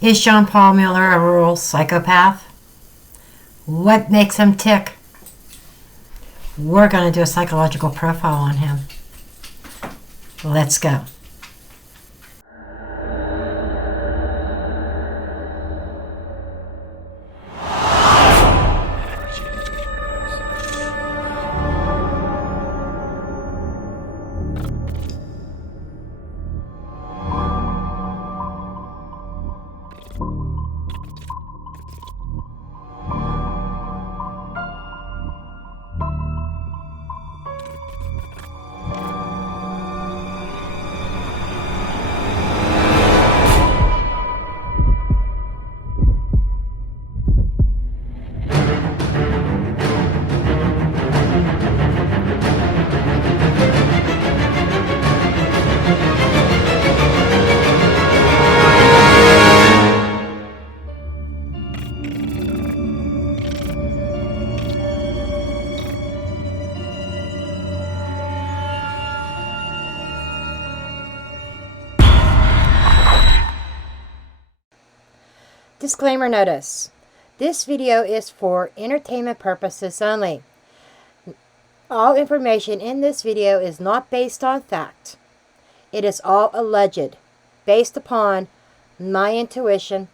Is John Paul Miller a rural psychopath? What makes him tick? We're going to do a psychological profile on him. Let's go. Disclaimer notice. This video is for entertainment purposes only. All information in this video is not based on fact. It is all alleged, based upon my intuition,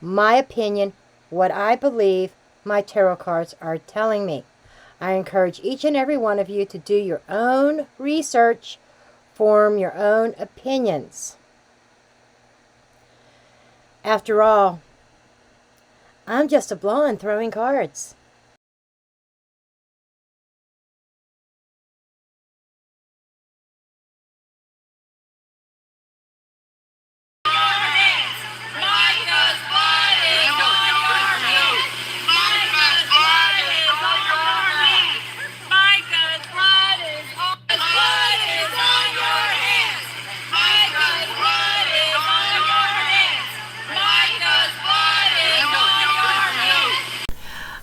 my opinion, what I believe my tarot cards are telling me. I encourage each and every one of you to do your own research, form your own opinions. After all, I'm just a blonde throwing cards.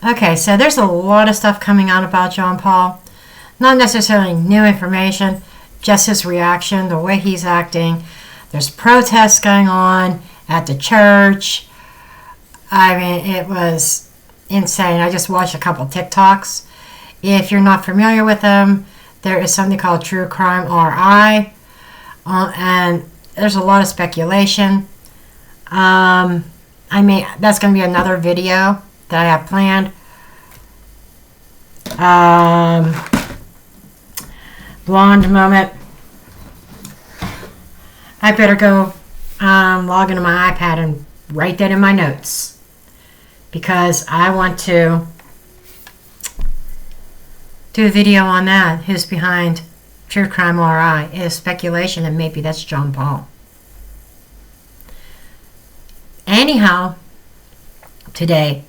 Okay, so there's a lot of stuff coming out about John Paul. Not necessarily new information, just his reaction, the way he's acting. There's protests going on at the church. I mean, it was insane. I just watched a couple TikToks. If you're not familiar with them, there is something called True Crime RI. And there's a lot of speculation. I mean, that's going to be another video that I have planned. Blonde moment. I better go log into my iPad and write that in my notes, because I want to do a video on that. Who's behind True Crime RI is speculation, and maybe that's John Paul. Anyhow, today,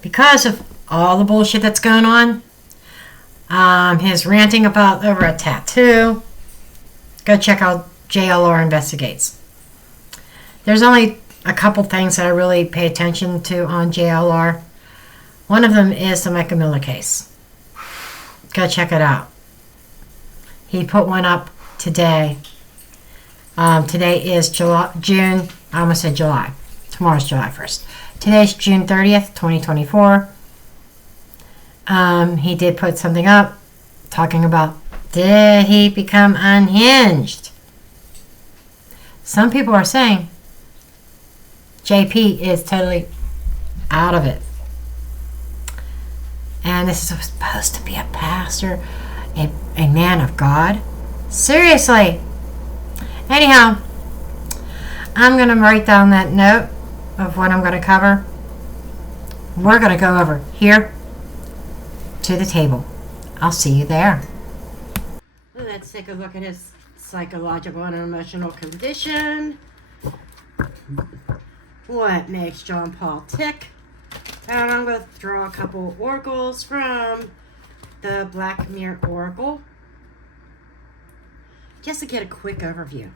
because of all the bullshit that's going on, his ranting about over a tattoo, go check out JLR Investigates. There's only a couple things that I really pay attention to on JLR. One of them is the Mecca Miller case. Go check it out. He put one up today. Today is June, I almost said July. Tomorrow's July 1st. Today's June 30th, 2024. He did put something up talking about, did he become unhinged? Some people are saying JP is totally out of it. And this is supposed to be a pastor, a man of God. Seriously. Anyhow, I'm going to write down that note of what I'm going to cover. We're going to go over here to the table. I'll see you there. Let's take a look at his psychological and emotional condition. What makes John Paul tick? And I'm going to draw a couple oracles from the Black Mirror Oracle, just to get a quick overview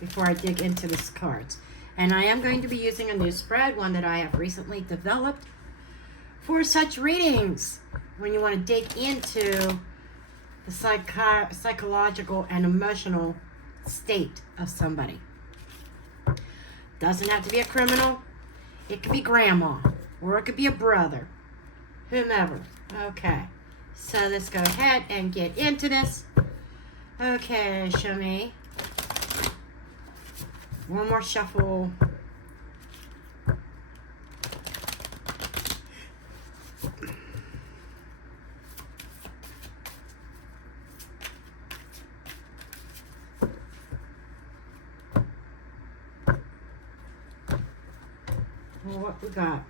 before I dig into these cards. And I am going to be using a new spread, one that I have recently developed for such readings, when you want to dig into the psychological and emotional state of somebody. Doesn't have to be a criminal. It could be grandma, or it could be a brother, whomever. Okay, so let's go ahead and get into this. Okay, show me. One more shuffle. Well, what we got?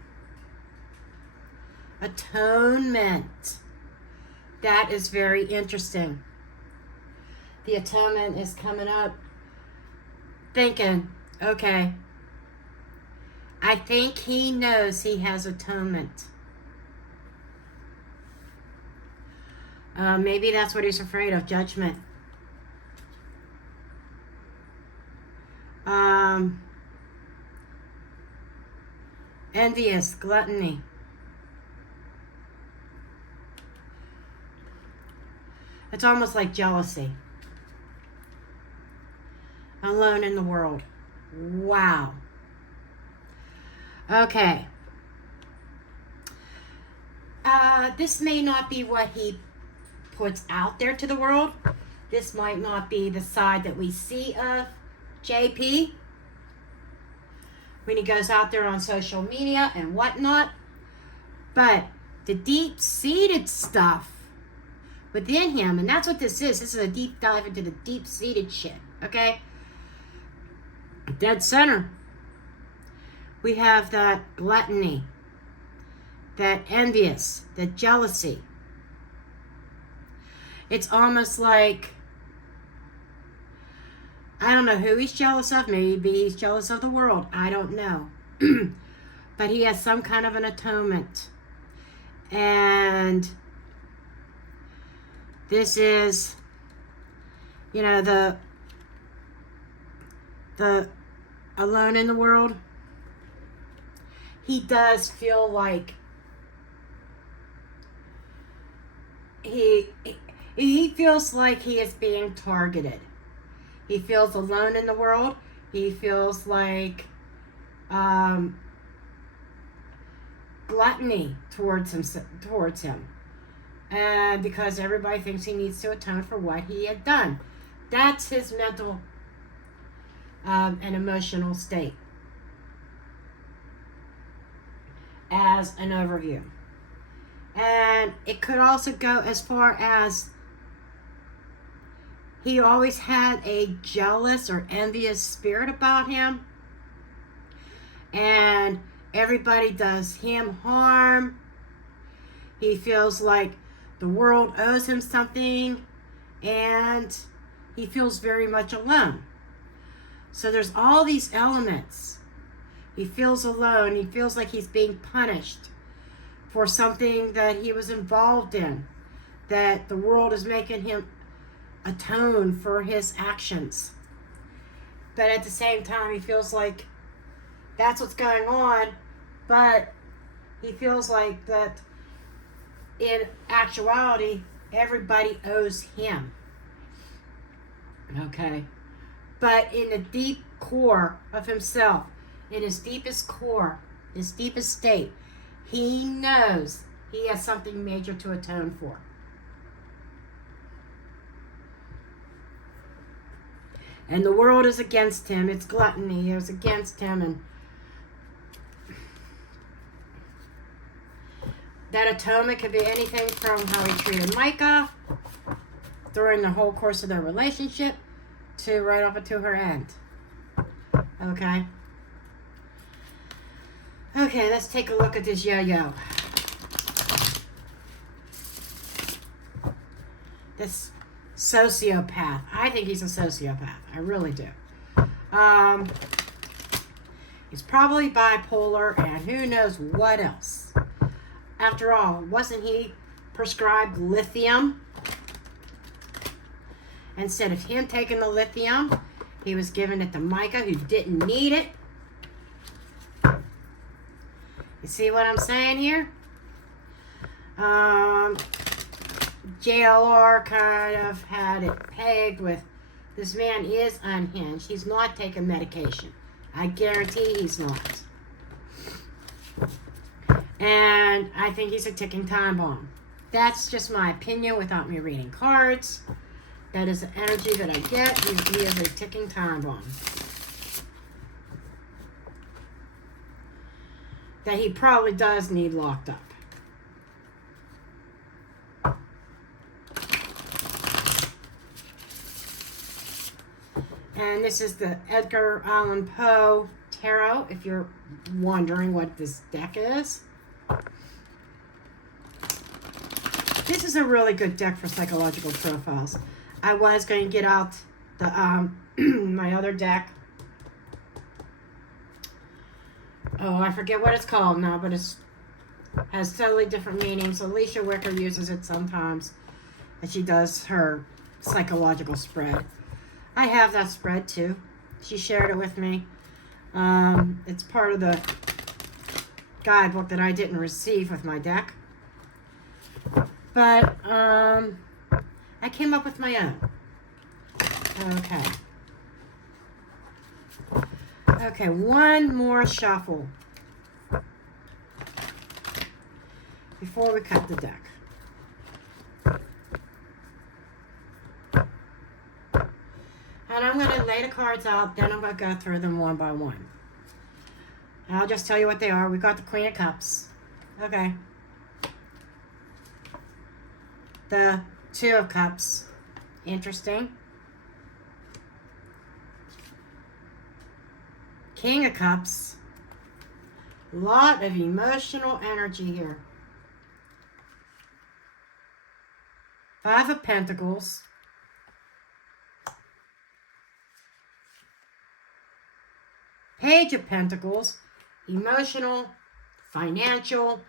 Atonement. That is very interesting. The atonement is coming up. Thinking, okay, I think he knows he has atonement. Maybe that's what he's afraid of, judgment. Envious, gluttony. It's almost like jealousy. Alone in the world. Wow. Okay. This may not be what he puts out there to the world. This might not be the side that we see of JP when he goes out there on social media and whatnot. But the deep-seated stuff within him, and that's what this is. This is a deep dive into the deep-seated shit, okay? Dead center. We have that gluttony, that envious, that jealousy. It's almost like, I don't know who he's jealous of. Maybe he's jealous of the world. I don't know. But he has some kind of an atonement. And this is, you know, the alone in the world. He does feel like he feels like he is being targeted. He feels alone in the world. He feels like gluttony towards him. And because everybody thinks he needs to atone for what he had done. That's his mental and emotional state. As an overview. And it could also go as far as he always had a jealous or envious spirit about him. And everybody does him harm. He feels like the world owes him something. And he feels very much alone. So there's all these elements. He feels alone. He feels like he's being punished for something that he was involved in. That the world is making him atone for his actions. But at the same time, he feels like that's what's going on. But he feels like that in actuality, everybody owes him. Okay? But in the deep core of himself, in his deepest core, his deepest state, he knows he has something major to atone for. And the world is against him. It's gluttony. It's against him. And that atonement could be anything from how he treated Micah during the whole course of their relationship to right up until her end. Okay? Okay, let's take a look at this yo-yo. This sociopath. I think he's a sociopath. I really do. He's probably bipolar and who knows what else. After all, wasn't he prescribed lithium? Instead of him taking the lithium, he was giving it to Micah, who didn't need it. You see what I'm saying here? JLR kind of had it pegged with, this man is unhinged. He's not taking medication. I guarantee he's not. And I think he's a ticking time bomb. That's just my opinion without me reading cards. That is the energy that I get. He is a ticking time bomb. That he probably does need locked up. And this is the Edgar Allan Poe Tarot, if you're wondering what this deck is. This is a really good deck for psychological profiles. I was going to get out the my other deck. Oh, I forget what it's called now, but it has totally different meanings. Alicia Wicker uses it sometimes, and she does her psychological spread. I have that spread too. She shared it with me. It's part of the guidebook that I didn't receive with my deck. But I came up with my own. Okay. Okay, one more shuffle before we cut the deck. And I'm going to lay the cards out, then I'm going to go through them one by one. And I'll just tell you what they are. We got the Queen of Cups. Okay. The Two of Cups. Interesting. King of Cups. A lot of emotional energy here. Five of Pentacles. Page of Pentacles. Emotional, financial.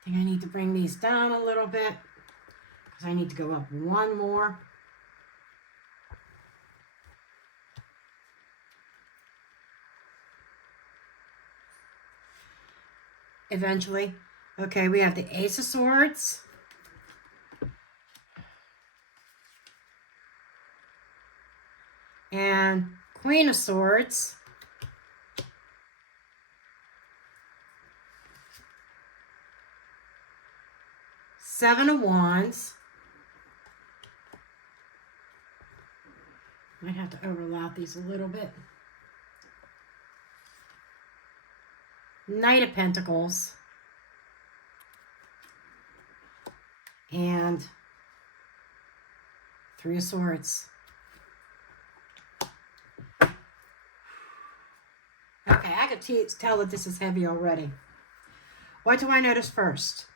I think I need to bring these down a little bit because I need to go up one more. Eventually. Okay, we have the Ace of Swords. And Queen of Swords. Seven of Wands. Might have to overlap these a little bit. Knight of Pentacles. And Three of Swords. Okay, I could tell that this is heavy already. What do I notice first?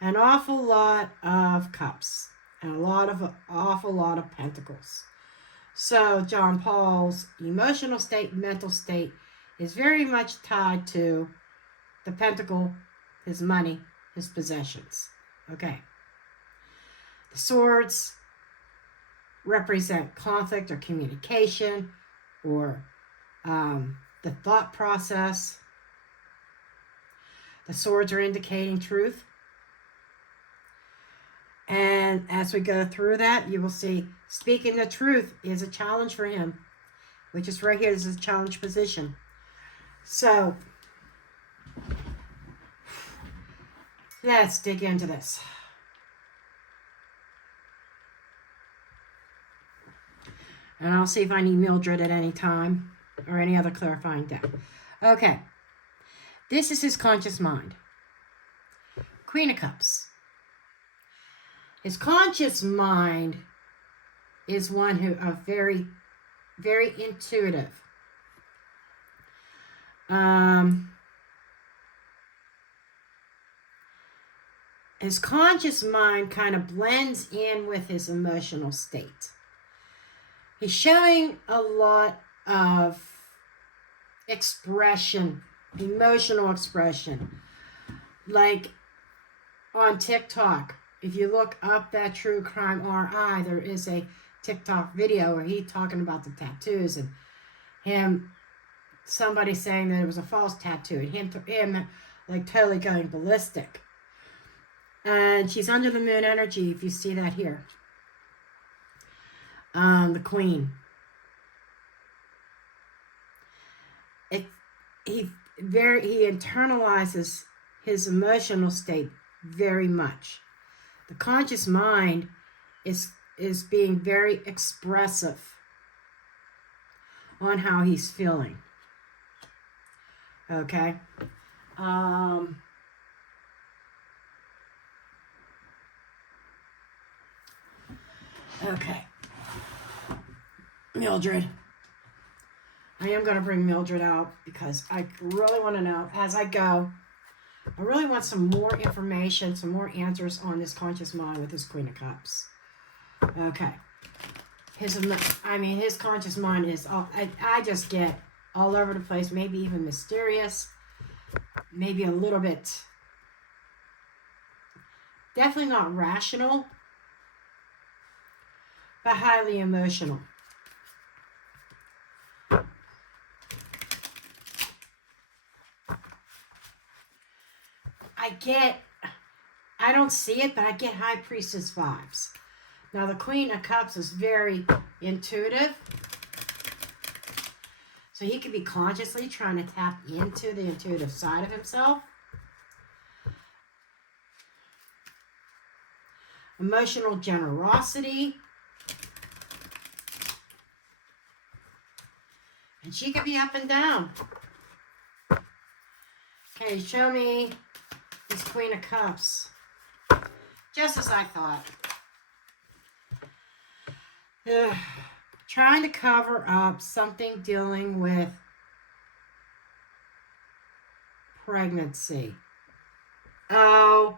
An awful lot of cups and awful lot of pentacles. So John Paul's emotional state, mental state is very much tied to the pentacle, his money, his possessions. Okay. The swords represent conflict or communication or the thought process. The swords are indicating truth. And as we go through that, you will see speaking the truth is a challenge for him, which is right here. This is a challenge position. So let's dig into this. And I'll see if I need Mildred at any time or any other clarifying deck. Okay. This is his conscious mind. Queen of Cups. His conscious mind is one who are very, very intuitive. His conscious mind kind of blends in with his emotional state. He's showing a lot of expression, emotional expression. Like on TikTok, if you look up that True Crime RI, there is a TikTok video where he's talking about the tattoos and him, somebody saying that it was a false tattoo and him like totally going ballistic. And she's under the moon energy, if you see that here. The Queen. he internalizes his emotional state very much. The conscious mind is being very expressive on how he's feeling. Okay. Okay. Mildred. I am going to bring Mildred out because I really want to know as I go. I really want some more information, some more answers on this conscious mind with this Queen of Cups. Okay. His conscious mind is all, I just get all over the place, maybe even mysterious, maybe a little bit, definitely not rational, but highly emotional. I don't see it, but I get High Priestess vibes. Now, the Queen of Cups is very intuitive. So he could be consciously trying to tap into the intuitive side of himself. Emotional generosity. And she could be up and down. Okay, show me this Queen of Cups. Just as I thought. Trying to cover up something dealing with pregnancy. OMG.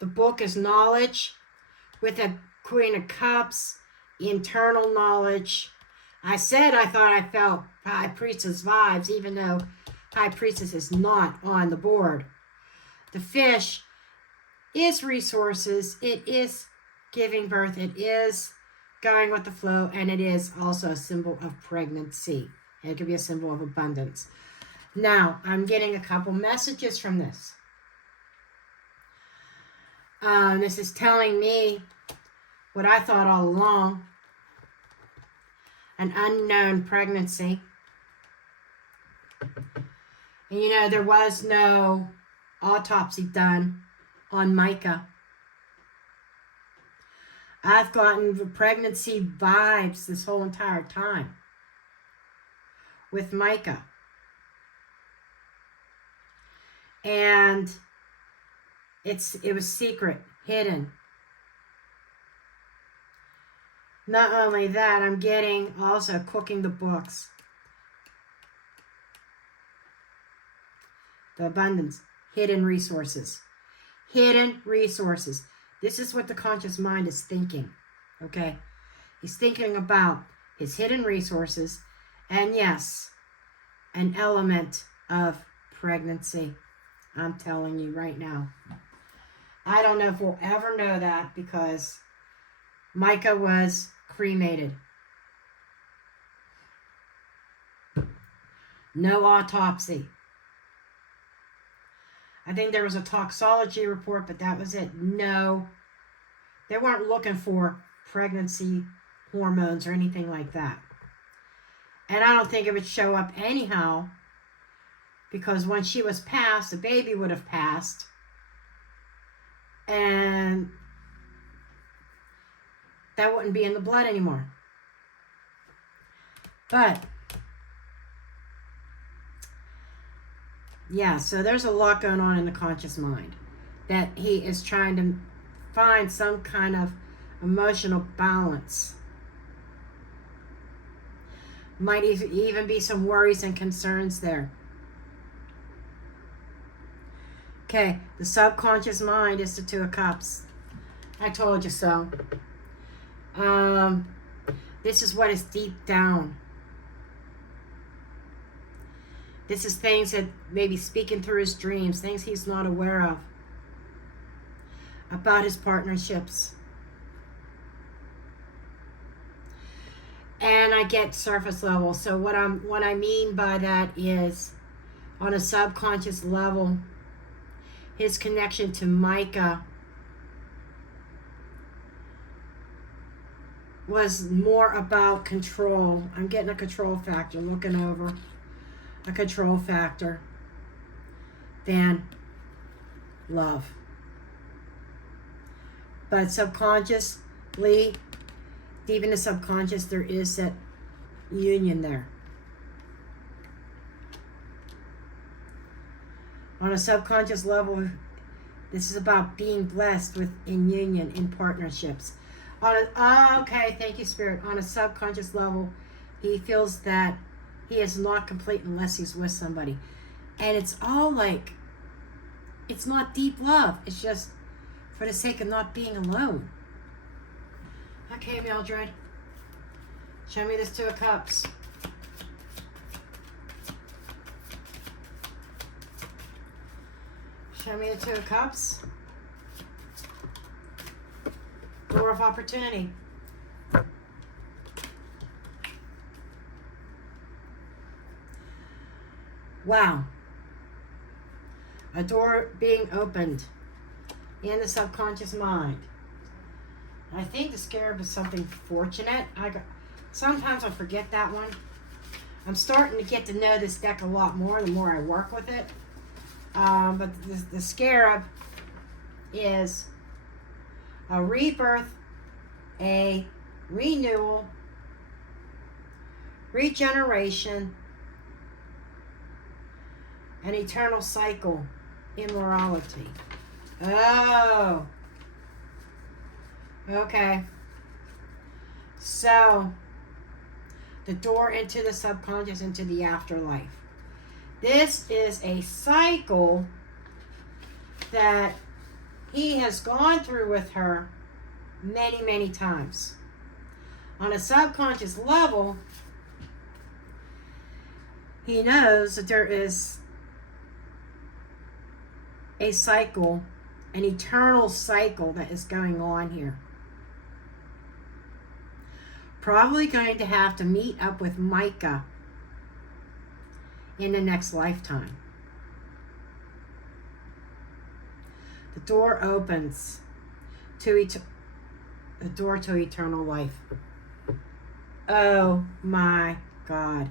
The book is knowledge with a Queen of Cups, internal knowledge. I said I thought I felt High Priestess vibes, even though High Priestess is not on the board. The fish is resources. It is giving birth. It is going with the flow. And it is also a symbol of pregnancy. It could be a symbol of abundance. Now, I'm getting a couple messages from this. This is telling me what I thought all along. An unknown pregnancy. And you know, there was no autopsy done on Micah. I've gotten the pregnancy vibes this whole entire time with Micah. And it was secret, hidden. Not only that, I'm getting also cooking the books. The abundance, hidden resources. Hidden resources. This is what the conscious mind is thinking. Okay? He's thinking about his hidden resources. And yes, an element of pregnancy. I'm telling you right now. I don't know if we'll ever know that because Micah was cremated. No autopsy. I think there was a toxicity report, but that was it. No, they weren't looking for pregnancy hormones or anything like that. And I don't think it would show up anyhow, because when she was passed, the baby would have passed. And that wouldn't be in the blood anymore. But yeah, so there's a lot going on in the conscious mind that he is trying to find some kind of emotional balance. Might even be some worries and concerns there. Okay, the subconscious mind is the Two of Cups. I told you so. This is what is deep down. This is things that maybe speaking through his dreams, things he's not aware of about his partnerships. And I get surface level. So what I mean by that is on a subconscious level, his connection to Micah . was more about control. I'm getting a control factor, looking over a control factor than love. But subconsciously, deep in the subconscious, there is that union there. On a subconscious level, this is about being blessed with in union, in partnerships. Okay, thank you, Spirit. On a subconscious level, he feels that he is not complete unless he's with somebody. And it's all like, it's not deep love. It's just for the sake of not being alone. Okay, Mildred. Show me this Two of Cups. Show me the Two of Cups. Door of opportunity. Wow. A door being opened in the subconscious mind. I think the scarab is something fortunate. Sometimes I forget that one. I'm starting to get to know this deck a lot more the more I work with it. But the scarab is a rebirth, a renewal, regeneration, an eternal cycle, immorality. Oh. Okay. So, the door into the subconscious, into the afterlife. This is a cycle that he has gone through with her many, many times. On a subconscious level, he knows that there is a cycle, an eternal cycle that is going on here. Probably going to have to meet up with Micah in the next lifetime. The door opens to the door to eternal life. Oh my God.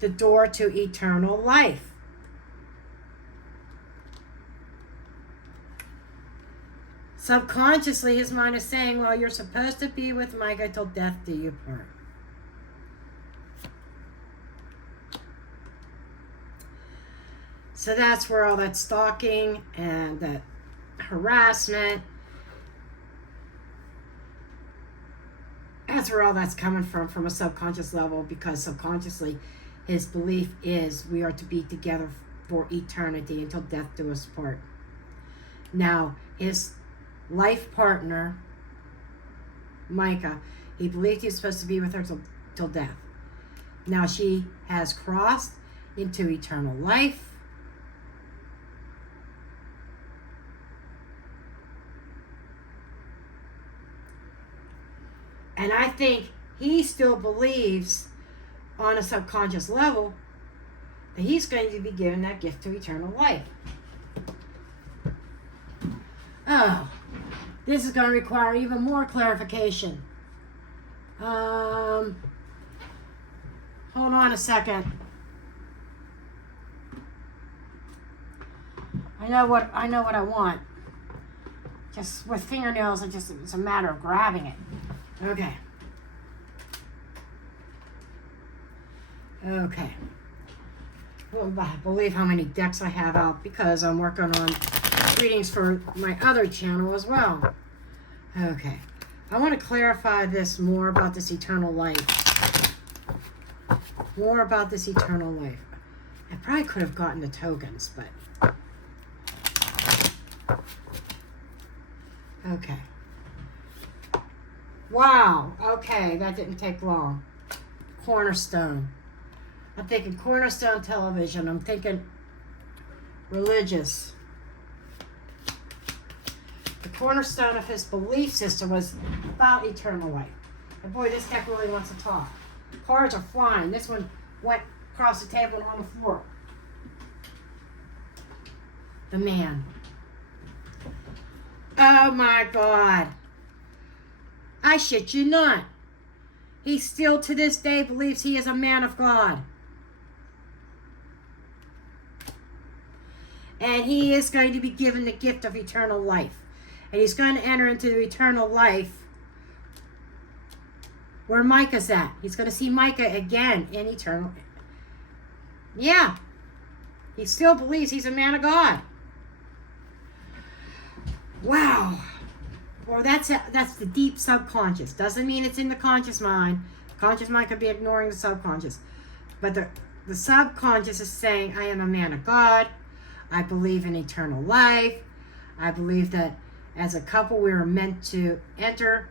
The door to eternal life. Subconsciously, his mind is saying, well, you're supposed to be with Micah till death do you part. So that's where all that stalking and that harassment, that's where all that's coming from a subconscious level, because subconsciously his belief is we are to be together for eternity until death do us part. Now, his life partner, Micah, he believed he was supposed to be with her till death. Now she has crossed into eternal life. And I think he still believes on a subconscious level that he's going to be given that gift to eternal life. Oh, this is going to require even more clarification. Hold on a second. I know what I want. Just with fingernails, it's a matter of grabbing it. Okay. Okay. Well, I believe how many decks I have out because I'm working on readings for my other channel as well. Okay. I want to clarify this more about this eternal life. More about this eternal life. I probably could have gotten the tokens, but... Okay. Wow. Okay, that didn't take long. Cornerstone. I'm thinking Cornerstone television. I'm thinking religious. The cornerstone of his belief system was about eternal life. And boy, this deck really wants to talk. Cards are flying. This one went across the table and on the floor. The man. Oh my God. I shit you not. He still to this day believes he is a man of God. And he is going to be given the gift of eternal life. And he's going to enter into the eternal life where Micah's at. He's going to see Micah again in eternal. Yeah. He still believes he's a man of God. Wow. Well, that's the deep subconscious. Doesn't mean it's in the conscious mind. Conscious mind could be ignoring the subconscious. But the subconscious is saying, I am a man of God. I believe in eternal life. I believe that as a couple we are meant to enter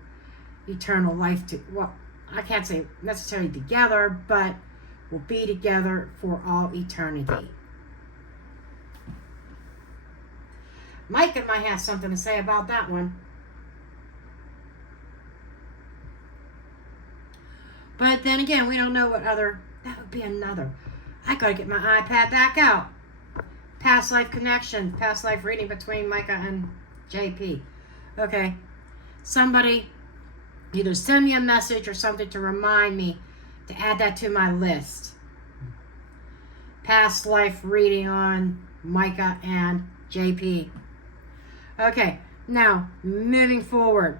eternal life well, I can't say necessarily together, but we'll be together for all eternity. Micah might have something to say about that one. But then again, we don't know what other... That would be another. I gotta get my iPad back out. Past life connection. Past life reading between Micah and JP. Okay. Somebody either send me a message or something to remind me to add that to my list. Past life reading on Micah and JP. Okay. Now, moving forward.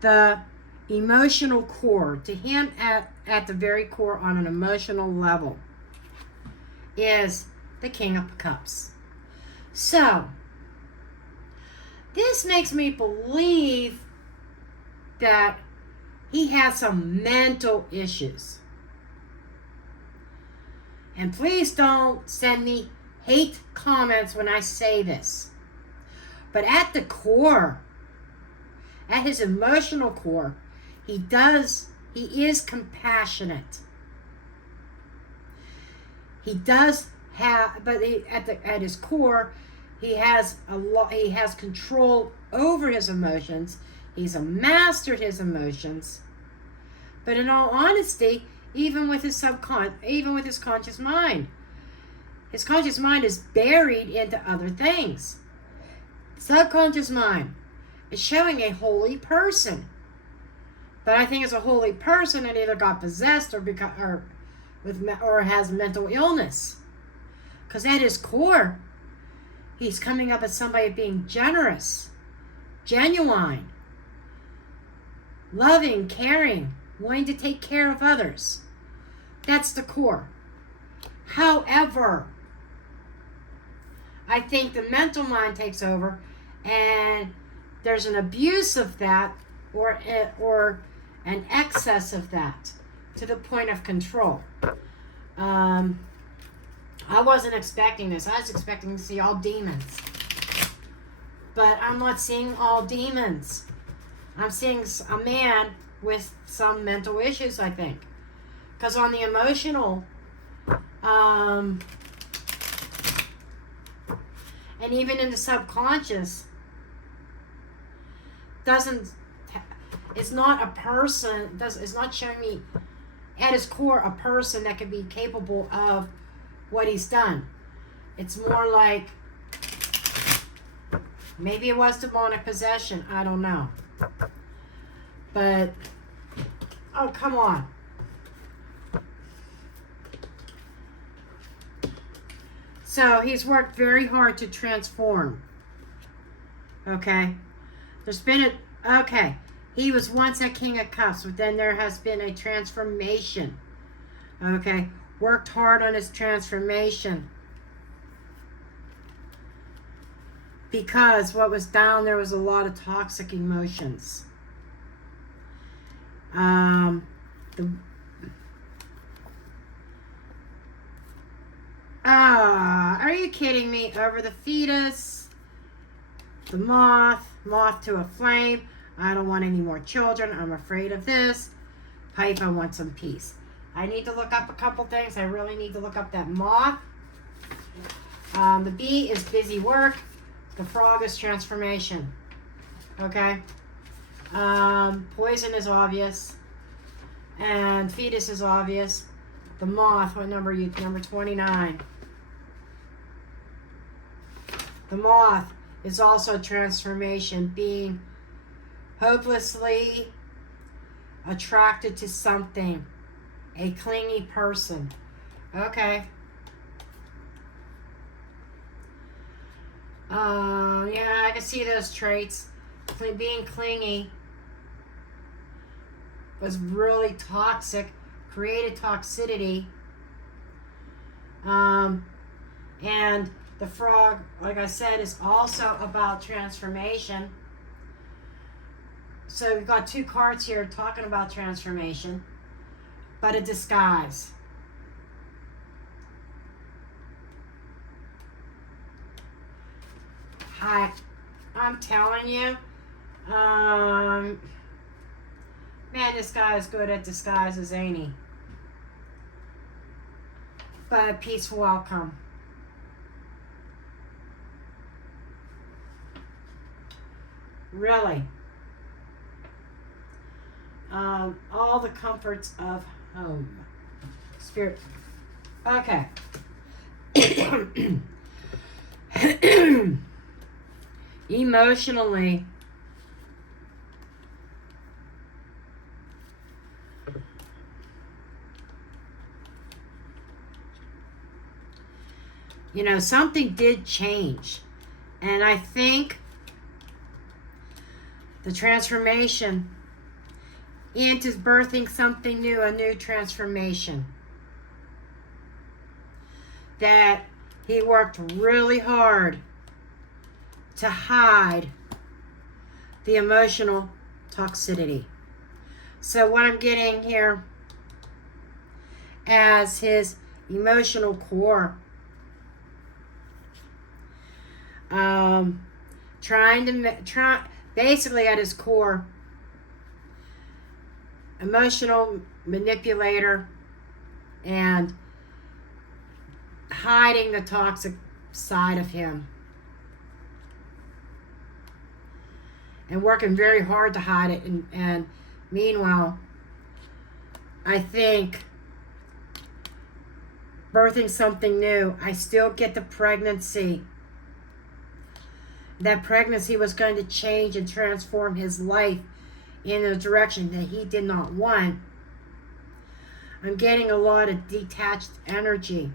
The emotional core, to him at the very core on an emotional level, is the King of Cups. So, this makes me believe that he has some mental issues. And please don't send me hate comments when I say this. But at the core, at his emotional core, he is compassionate. He does have, but at his core, he has control over his emotions. He's mastered his emotions. But in all honesty, even with his conscious mind, his conscious mind is buried into other things. Subconscious mind is showing a holy person. But I think as a holy person, it either got possessed or has mental illness. Because at his core, he's coming up as somebody being generous, genuine, loving, caring, wanting to take care of others. That's the core. However, I think the mental mind takes over, and there's an abuse of that, or an excess of that, to the point of control. I wasn't expecting this. I was expecting to see all demons. But I'm not seeing all demons. I'm seeing a man with some mental issues, I think. Because on the emotional, and even in the subconscious, it's not a person, it's not showing me at his core a person that could be capable of what he's done. It's more like, maybe it was demonic possession, I don't know. But, oh, come on. So, he's worked very hard to transform. Okay? He was once a King of Cups, but then there has been a transformation. Okay? Worked hard on his transformation. Because what was down there was a lot of toxic emotions. Are you kidding me? Over the fetus, the moth to a flame. I don't want any more children. I'm afraid of this. Pipe, I want some peace. I need to look up a couple things. I really need to look up that moth. The bee is busy work. The frog is transformation. Okay? Poison is obvious. And fetus is obvious. The moth, what number are you? Number 29. The moth is also transformation, being hopelessly attracted to something, a clingy person. Okay. Yeah, I can see those traits. Being clingy was really toxic, created toxicity. And the frog, like I said, is also about transformation. So we've got two cards here talking about transformation, but a disguise. I'm telling you, man, this guy is good at disguises, ain't he? But a peaceful outcome. Really. All the comforts of home. Spirit. Okay. Emotionally, something did change. And I think the transformation into birthing something new, a new transformation. That he worked really hard to hide the emotional toxicity. So what I'm getting here as his emotional core, basically at his core, emotional manipulator and hiding the toxic side of him. And working very hard to hide it. And meanwhile, I think birthing something new, I still get the pregnancy. That pregnancy was going to change and transform his life in a direction that he did not want. I'm getting a lot of detached energy.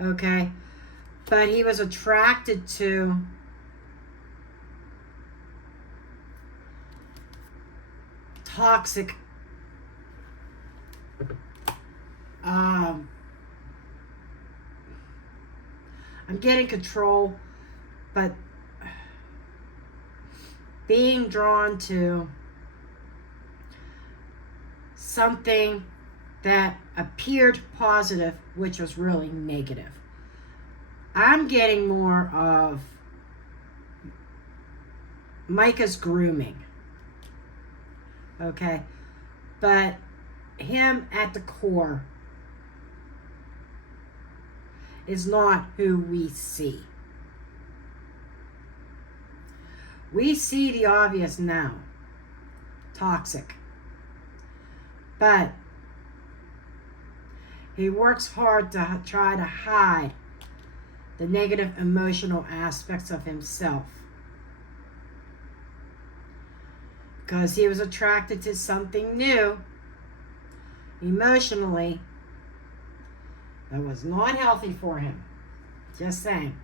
Okay? But he was attracted to toxic I'm getting control, but being drawn to something that appeared positive, which was really negative. I'm getting more of Micah's grooming. Okay? But him at the core is not who we see. We see the obvious now. Toxic. But he works hard to try to hide the negative emotional aspects of himself. Because he was attracted to something new emotionally that was not healthy for him. Just saying.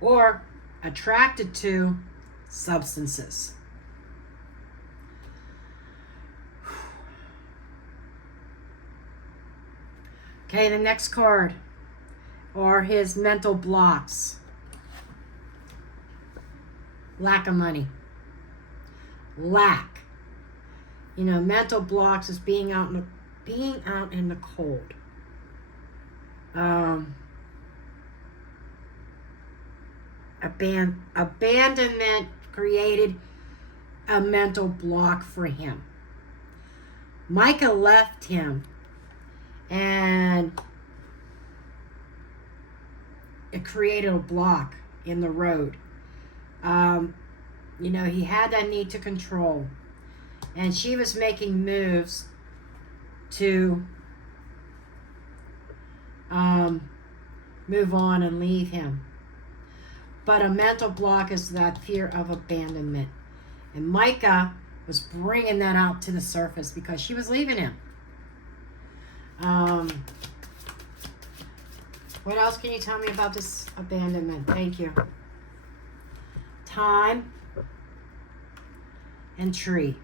Or attracted to substances. Okay, the next card are his mental blocks. Lack of money. Lack. Mental blocks is being out in the cold. Abandonment created a mental block for him. Micah left him, and it created a block in the road. He had that need to control. And she was making moves to move on and leave him. But a mental block is that fear of abandonment. And Micah was bringing that out to the surface because she was leaving him. What else can you tell me about this abandonment? Thank you. Time and tree.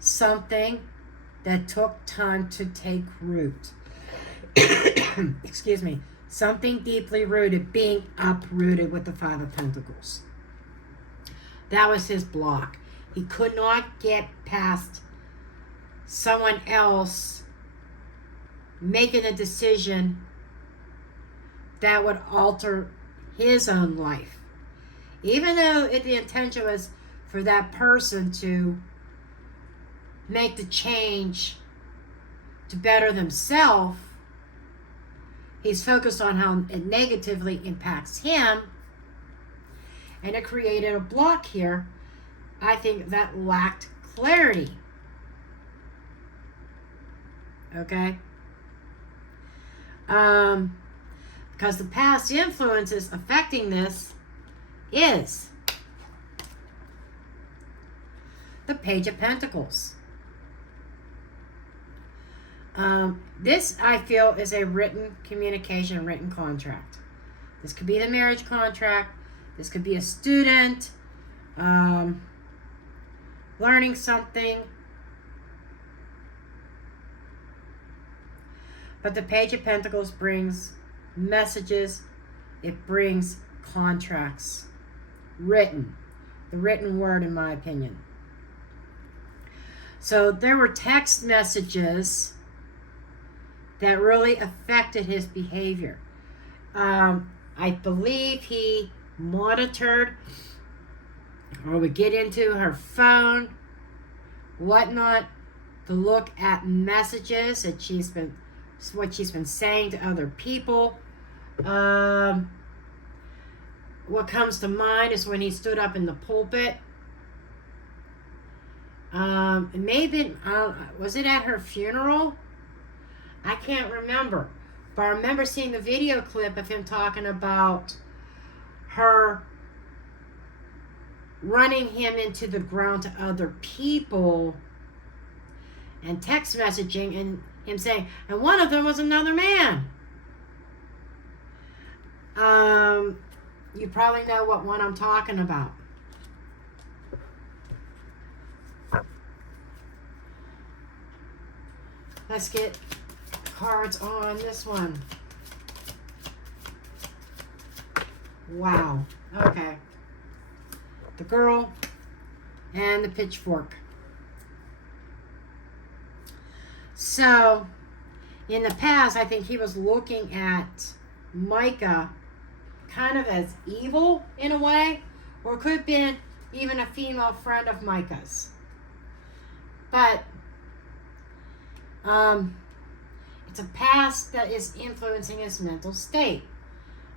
Something that took time to take root. Excuse me. Something deeply rooted, being uprooted with the Five of Pentacles. That was his block. He could not get past someone else making a decision that would alter his own life. Even though the intention was for that person to make the change to better themselves, he's focused on how it negatively impacts him, and it created a block here, I think, that lacked clarity. Okay? Because the past influences affecting this is the Page of Pentacles. This, I feel, is a written communication, written contract. This could be the marriage contract. This could be a student learning something. But the Page of Pentacles brings messages. It brings contracts. Written. The written word, in my opinion. So there were text messages that really affected his behavior. I believe he monitored or would get into her phone, whatnot, to look at messages that what she's been saying to other people. What comes to mind is when he stood up in the pulpit. It may have been, was it at her funeral? I can't remember. But I remember seeing the video clip of him talking about her running him into the ground to other people and text messaging and him saying, and one of them was another man. You probably know what one I'm talking about. Let's get cards on this one. Wow. Okay. The girl and the pitchfork. So, in the past, I think he was looking at Micah kind of as evil in a way, or it could have been even a female friend of Micah's. But it's a past that is influencing his mental state.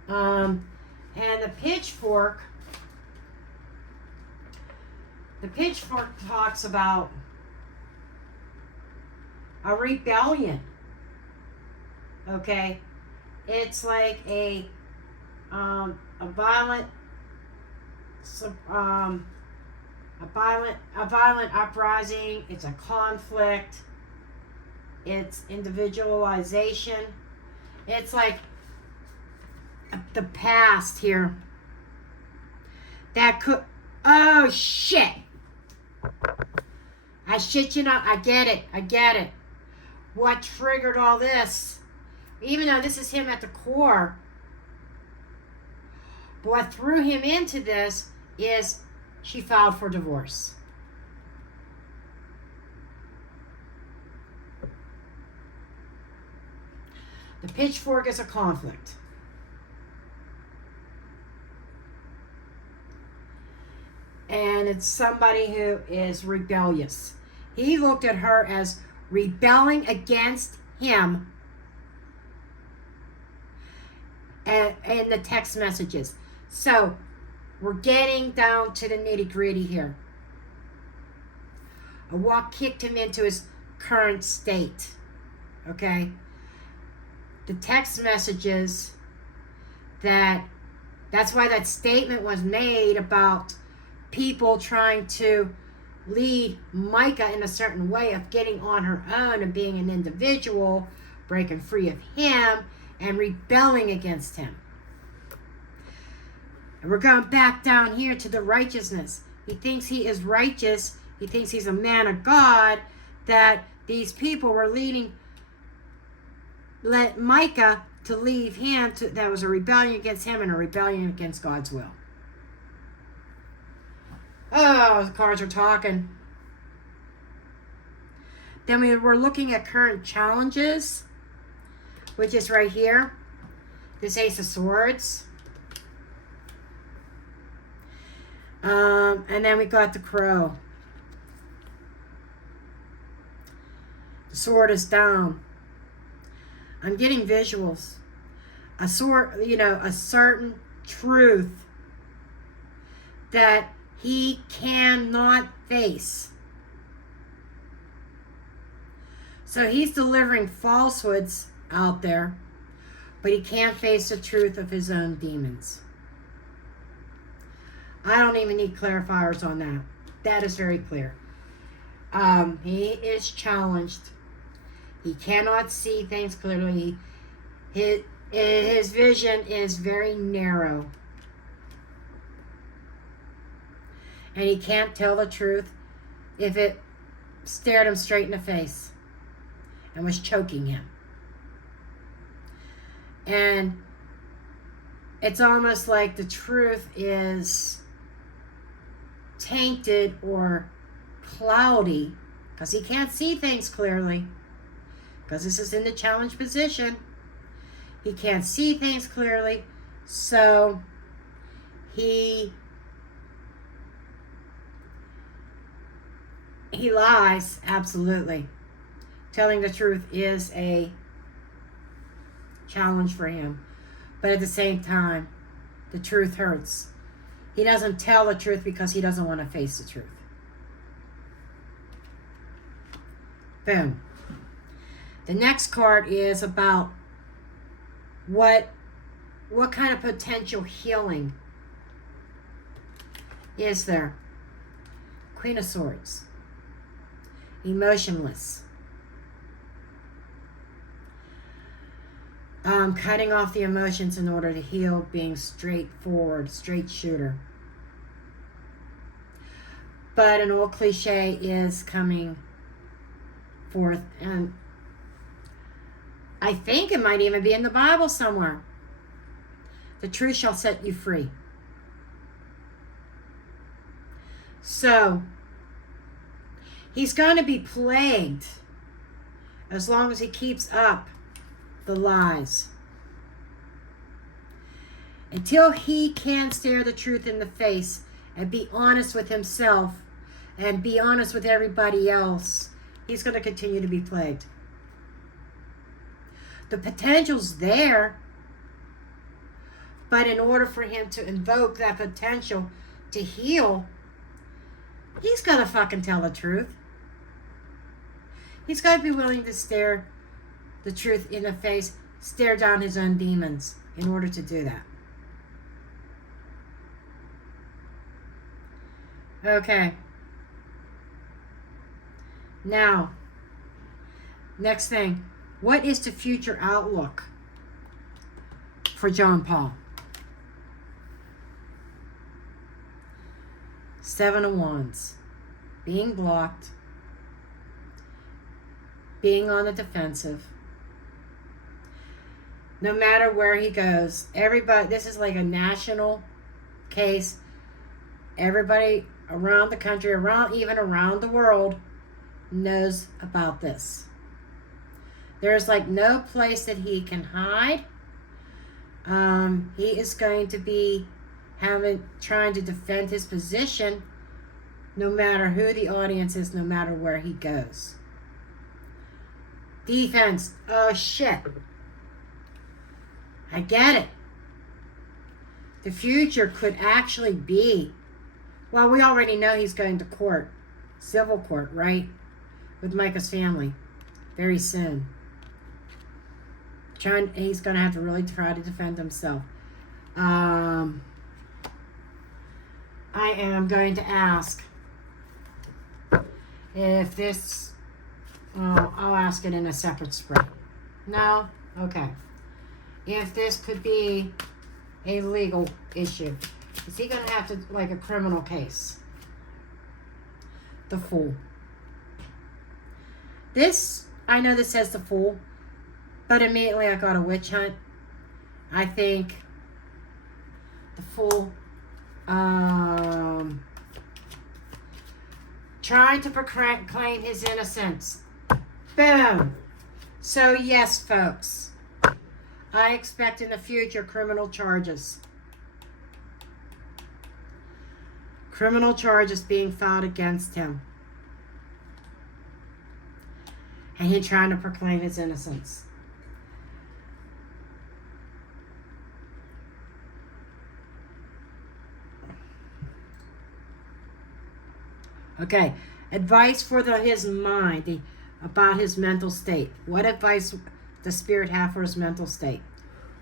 And the pitchfork talks about a rebellion. Okay, it's like a violent uprising. It's a conflict. It's individualization. It's like the past here. That could. Oh shit! I shit you not. I get it. What triggered all this? Even though this is him at the core, but what threw him into this is she filed for divorce. The pitchfork is a conflict. And it's somebody who is rebellious. He looked at her as rebelling against him and the text messages. So we're getting down to the nitty-gritty here. What kicked him into his current state? Okay? The text messages that's why that statement was made about people trying to lead Micah in a certain way of getting on her own and being an individual, breaking free of him and rebelling against him. And we're going back down here to the righteousness. He thinks he is righteous. He thinks he's a man of God, that these people were let Micah to leave him. That was a rebellion against him and a rebellion against God's will. Oh, the cards are talking. Then we were looking at current challenges, which is right here. This Ace of Swords. And then we got the Crow. The sword is down. I'm getting visuals. A sword, a certain truth that he cannot face. So he's delivering falsehoods out there, but he can't face the truth of his own demons. I don't even need clarifiers on that. That is very clear. He is challenged. He cannot see things clearly. His vision is very narrow. And he can't tell the truth if it stared him straight in the face and was choking him. And it's almost like the truth is tainted or cloudy because he can't see things clearly, because this is in the challenge position. He can't see things clearly, so he lies. Absolutely. Telling the truth is a challenge for him, but at the same time, the truth hurts. He doesn't tell the truth because he doesn't want to face the truth. Boom. The next card is about what kind of potential healing is there. Queen of Swords. Emotionless. Cutting off the emotions in order to heal, being straightforward, straight shooter. But an old cliche is coming forth, and I think it might even be in the Bible somewhere. The truth shall set you free. So, he's going to be plagued as long as he keeps up the lies. Until he can stare the truth in the face and be honest with himself and be honest with everybody else, he's going to continue to be plagued. The potential's there, but in order for him to invoke that potential to heal, he's got to fucking tell the truth. He's got to be willing to stare the truth in the face, stare down his own demons in order to do that. Okay. Now, next thing. What is the future outlook for John Paul? Seven of Wands. Being blocked. Being on the defensive. No matter where he goes, everybody, this is like a national case. Everybody around the country, even around the world, knows about this. There's like no place that he can hide. He is going to be trying to defend his position no matter who the audience is, no matter where he goes. Defense. Oh, shit. I get it. The future could actually be, well, we already know he's going to court, civil court, right? With Micah's family very soon. He's going to have to really try to defend himself. I am going to ask if this, I'll ask it in a separate spread. No? Okay. If this could be a legal issue. Is he going to have to, like a criminal case? The Fool. This, I know this says the Fool, but immediately I got a witch hunt. I think the Fool, trying to proclaim his innocence. Boom. So yes, folks, I expect in the future criminal charges. Criminal charges being filed against him. And he trying to proclaim his innocence. Okay, advice for his mind, about his mental state. What advice does Spirit have for his mental state?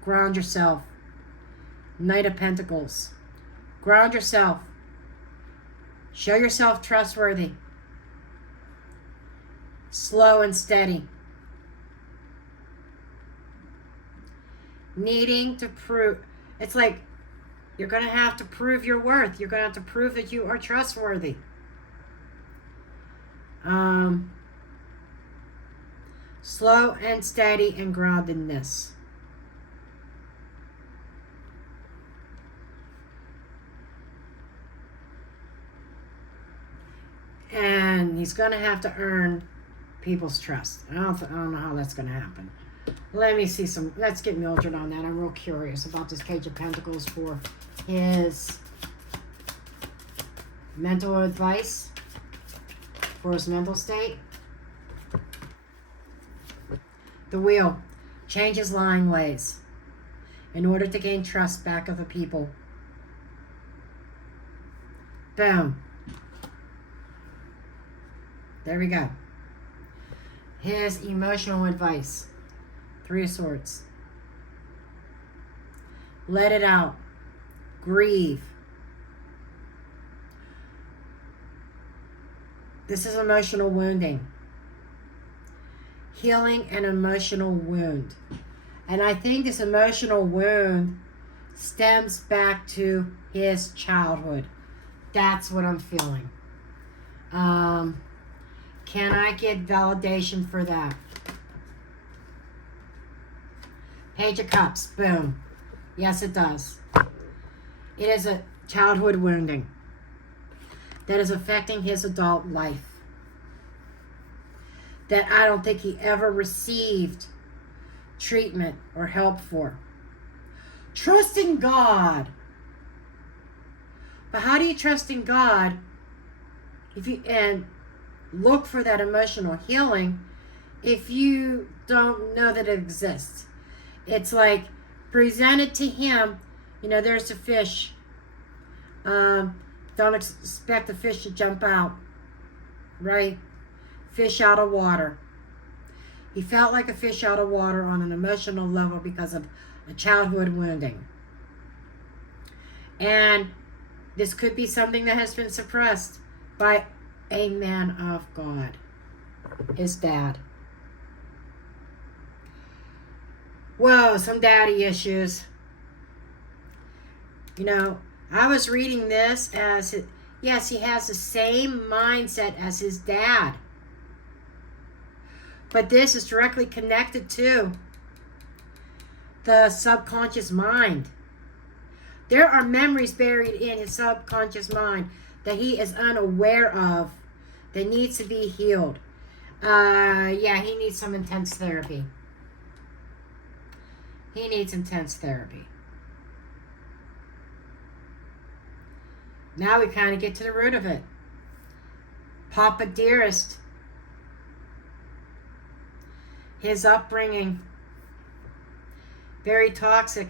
Ground yourself. Knight of Pentacles. Ground yourself. Show yourself trustworthy. Slow and steady. Needing to prove. It's like you're going to have to prove your worth. You're going to have to prove that you are trustworthy. Slow and steady and groundedness. And he's going to have to earn people's trust. I don't know how that's going to happen. Let me see some. Let's get Mildred on that. I'm real curious about this Page of Pentacles for his mental advice, for his mental state. The Wheel. Change his lying ways in order to gain trust back of the people. Boom. There we go. His emotional advice. 3 of Swords. Let it out. Grieve. This is emotional wounding. Healing an emotional wound. And I think this emotional wound stems back to his childhood. That's what I'm feeling. Can I get validation for that? Page of Cups. Boom. Yes, it does. It is a childhood wounding that is affecting his adult life, that I don't think he ever received treatment or help for. Trust in God. But how do you trust in God and look for that emotional healing if you don't know that it exists? It's like, present it to him. You know, there's a fish. Don't expect the fish to jump out, right? Fish out of water. He felt like a fish out of water on an emotional level because of a childhood wounding. And this could be something that has been suppressed by a man of God, his dad. Whoa, some daddy issues. You know, I was reading this as, yes, he has the same mindset as his dad. But this is directly connected to the subconscious mind. There are memories buried in his subconscious mind that he is unaware of that needs to be healed. Yeah, he needs some intense therapy. He needs intense therapy. Now we kind of get to the root of it. Papa Dearest. His upbringing. Very toxic.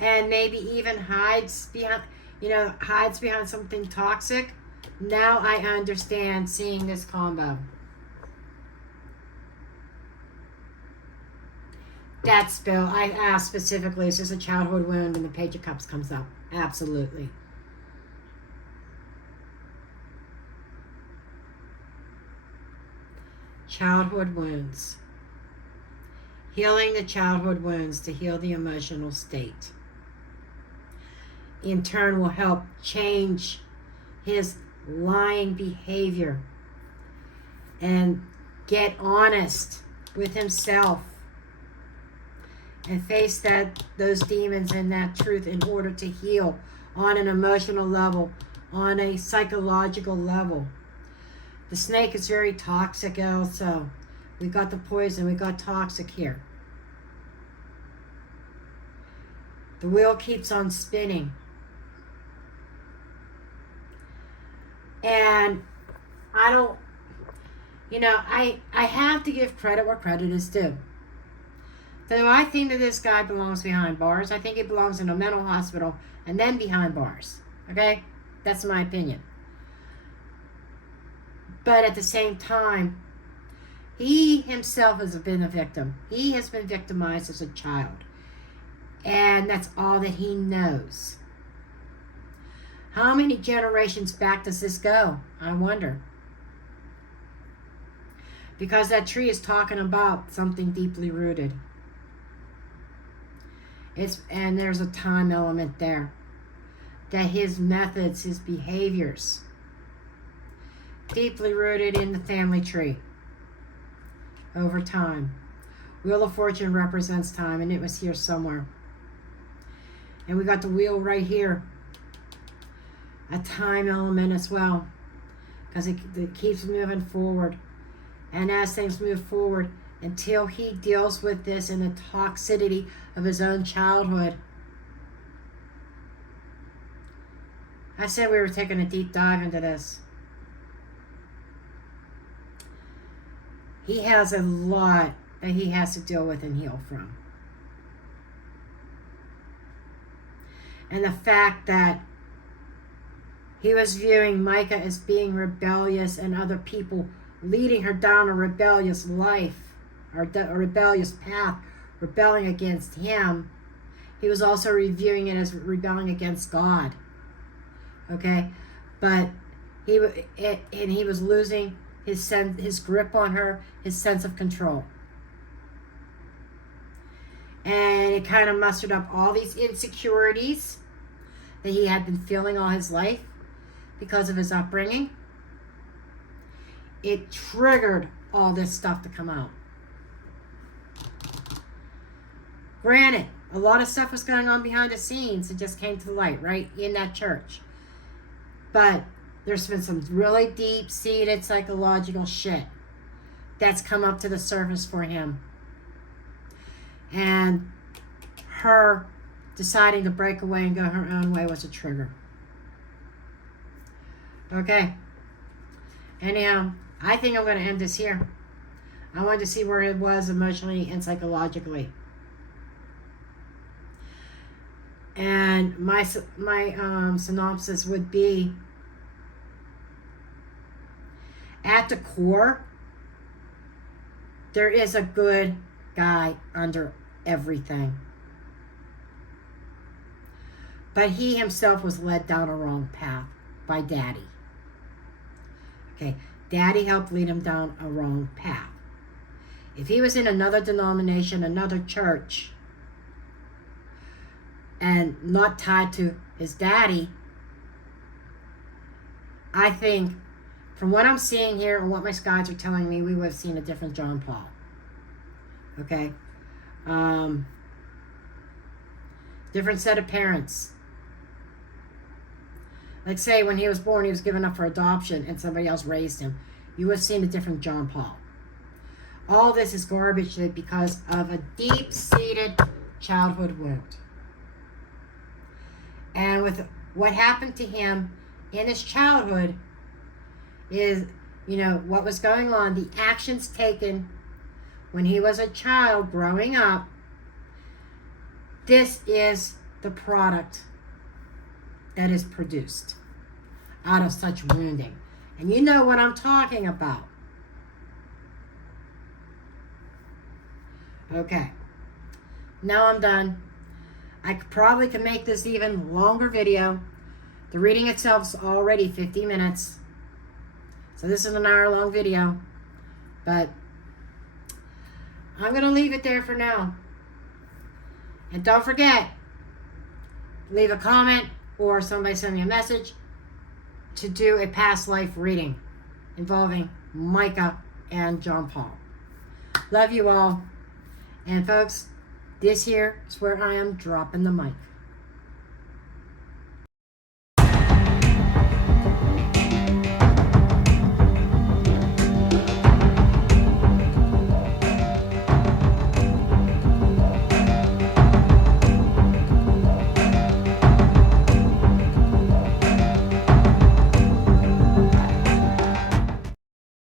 And maybe even hides behind something toxic. Now I understand seeing this combo. That spill, I asked specifically, is this a childhood wound? And the Page of Cups comes up. Absolutely. Childhood wounds. Healing the childhood wounds to heal the emotional state. In turn will help change his lying behavior and get honest with himself and face those demons and that truth in order to heal on an emotional level, on a psychological level. The snake is very toxic also. We got the poison, we got toxic here. The wheel keeps on spinning. And I don't, I have to give credit where credit is due. So I think that this guy belongs behind bars. I think he belongs in a mental hospital and then behind bars. Okay? That's my opinion. But at the same time, he himself has been a victim. He has been victimized as a child. And that's all that he knows. How many generations back does this go? I wonder. Because that tree is talking about something deeply rooted. And there's a time element there. That his methods, his behaviors, deeply rooted in the family tree over time. Wheel of Fortune represents time, and it was here somewhere. And we got the wheel right here. A time element as well, because it keeps moving forward. And as things move forward, until he deals with this and the toxicity of his own childhood. I said we were taking a deep dive into this. He has a lot that he has to deal with and heal from. And the fact that he was viewing Micah as being rebellious and other people leading her down a rebellious life, or a rebellious path, rebelling against him. He was also reviewing it as rebelling against God. Okay? But he was losing his grip on her, his sense of control. And it kind of mustered up all these insecurities that he had been feeling all his life because of his upbringing. It triggered all this stuff to come out. Granted, a lot of stuff was going on behind the scenes. It just came to the light, right, in that church. But there's been some really deep-seated psychological shit that's come up to the surface for him. And her deciding to break away and go her own way was a trigger. Okay. Anyhow, I think I'm going to end this here. I wanted to see where it was emotionally and psychologically. And my synopsis would be, at the core, there is a good guy under everything. But he himself was led down a wrong path by Daddy. Okay, Daddy helped lead him down a wrong path. If he was in another denomination, another church, and not tied to his daddy, I think, from what I'm seeing here and what my guides are telling me, we would have seen a different John Paul. Okay? Different set of parents. Like, say, when he was born, he was given up for adoption and somebody else raised him. You would have seen a different John Paul. All this is garbage because of a deep-seated childhood wound. And with what happened to him in his childhood is, what was going on, the actions taken when he was a child growing up, this is the product that is produced out of such wounding. And you know what I'm talking about. Okay. Now I'm done. I probably can make this even longer video. The reading itself is already 50 minutes. So this is an hour-long video. But I'm going to leave it there for now. And don't forget, leave a comment or somebody send me a message to do a past life reading involving Micah and John Paul. Love you all. And folks, this here is where I am dropping the mic.